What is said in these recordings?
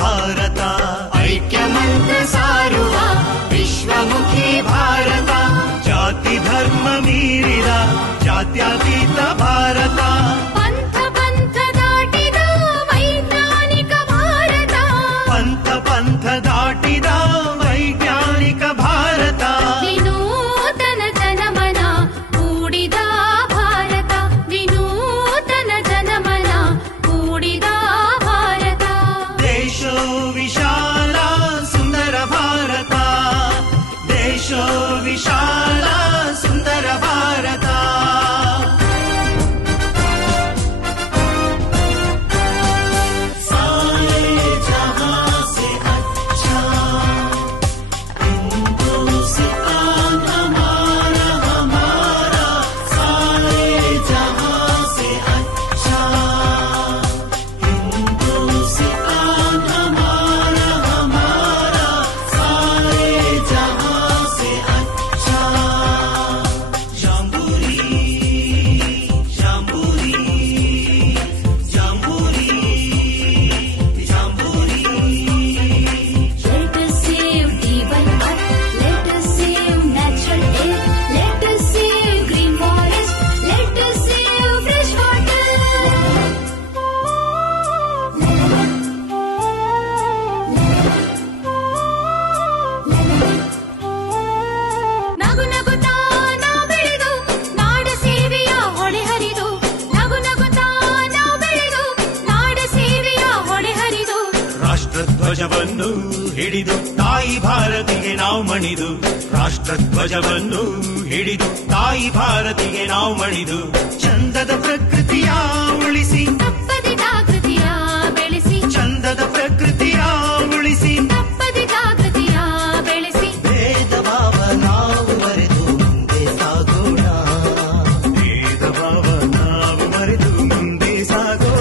ಭಾರತ, ಐಕ್ಯ ಮಂತ್ರ ಸಾರುವ ವಿಶ್ವಮುಖಿ ಭಾರತ, ಜಾತಿ ಧರ್ಮ ಮೀರಿದ ಜಾತ್ಯತೀತ ಭಾರತ, ಪಂಥ ಪಂಥ ದಾಟಿದ ವೈಜ್ಞಾನಿಕ ಭಾರತ, ಪಂಥ ಪಂಥ ದಾಟಿದ ವೈಜ್ಞಾನಿಕ ಭಾರತ, ವಿನೂತನ ಜನಮನ ಕೂಡಿದ ಭಾರತ, ವಿನೂತನ ಜನಮನ ಕೂಡಿದ ಭಾರತ, ದೇಶೋ ವಿಶಾಲ ಸುಂದರ ಭಾರತ, ದೇಶೋ ವಿಶಾಲ ಸುಂದರ ಭಾರತ. ರಾಷ್ಟ್ರಧ್ವಜವನ್ನು ಹಿಡಿದು ತಾಯಿ ಭಾರತಿಗೆ ನಾವು ಮಣಿದು, ರಾಷ್ಟ್ರಧ್ವಜವನ್ನು ಹಿಡಿದು ತಾಯಿ ಭಾರತಿಗೆ ನಾವು ಮಣಿದು, ಚಂದದ ಪ್ರಕೃತಿಯ ಉಳಿಸಿ ತಪ್ಪದೆ ಜಾಗೃತಿಯ ಬೆಳೆಸಿ, ಚಂದದ ಪ್ರಕೃತಿಯ ಉಳಿಸಿ ತಪ್ಪದೆ ಜಾಗೃತಿಯ ಬೆಳೆಸಿ, ಭೇದ ಭಾವ ನಾವು ಮರೆತು ಮುಂದೆ ಸಾಗೋಣ, ಭೇದ ಭಾವ ನಾವು ಮರೆತು ಮುಂದೆ ಸಾಗೋಣ.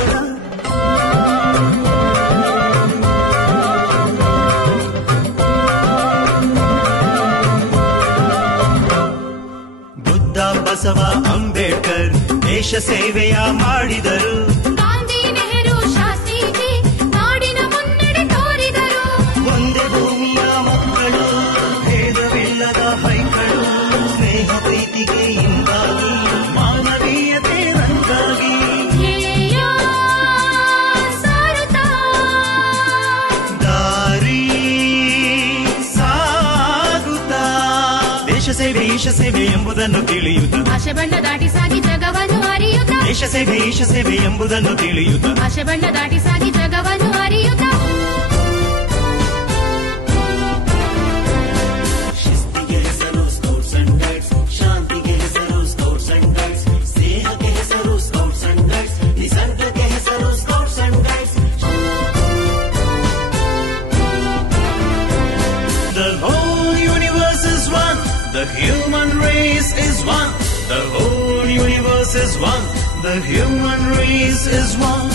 ಬಸವ ಅಂಬೇಡ್ಕರ್ ದೇಶ ಸೇವೆಯ ಮಾಡಿದರು, ಗಾಂಧಿ ನೆಹರು ಶಾಸ್ತ್ರೀಜಿ ನಾಡಿನ ಮುನ್ನಡೆ ತೋರಿದರು, ಒಂದೇ ಭೂಮಿಯ ಮಕ್ಕಳು ಭೇದವಿಲ್ಲದ ಹೈಕಳು, ಸ್ನೇಹ ಪ್ರೀತಿಗೆ ಇಂದಾಗಿ ಮಾನವೀಯತೆ ರಂಗಾಗಿ, ಧ್ಯೇಯ ಸಾರುತ್ತಾ ದಾರಿ ಸಾಗುತ್ತಾ, ದೇಶ ಸೇವೆ ಈಶ ಸೇವೆ ಎಂಬುದನ್ನು ತಿಳಿಯುತ್ತ, ಭಾಷೆ ಬಣ್ಣ ದಾಟಿ ಸಾಗಿ ಜಗವನ್ನು ಅರಿಯುತ್ತ, ದೇಶ ಸೇವೆ ಈಶ ಸೇವೆ ಎಂಬುದನ್ನು ತಿಳಿಯುತ್ತ, ಭಾಷೆ ಬಣ್ಣ ದಾಟಿ ಸಾಗಿ ಜಗವನ್ನು ಅರಿಯುತ್ತ, ಶಿಸ್ತಿಗೆ ಹೆಸರು ಸ್ಕೌಟ್ಸ್ ಅಂಡ್ ಗೈಡ್ಸ್, ಶಾಂತಿಗೆ ಹೆಸರು ಸ್ಕೌಟ್ಸ್ ಅಂಡ್ ಗೈಡ್ಸ್, ಸ್ನೇಹಕ್ಕೆ ಹೆಸರು ಸ್ಕೌಟ್ಸ್ ಅಂಡ್ ಗೈಡ್ಸ್, ನಿಸರ್ಗಕ್ಕೆ ಹೆಸರು scouts and guides. The whole universe is one, the human race is one, the whole universe is one, the human race is one.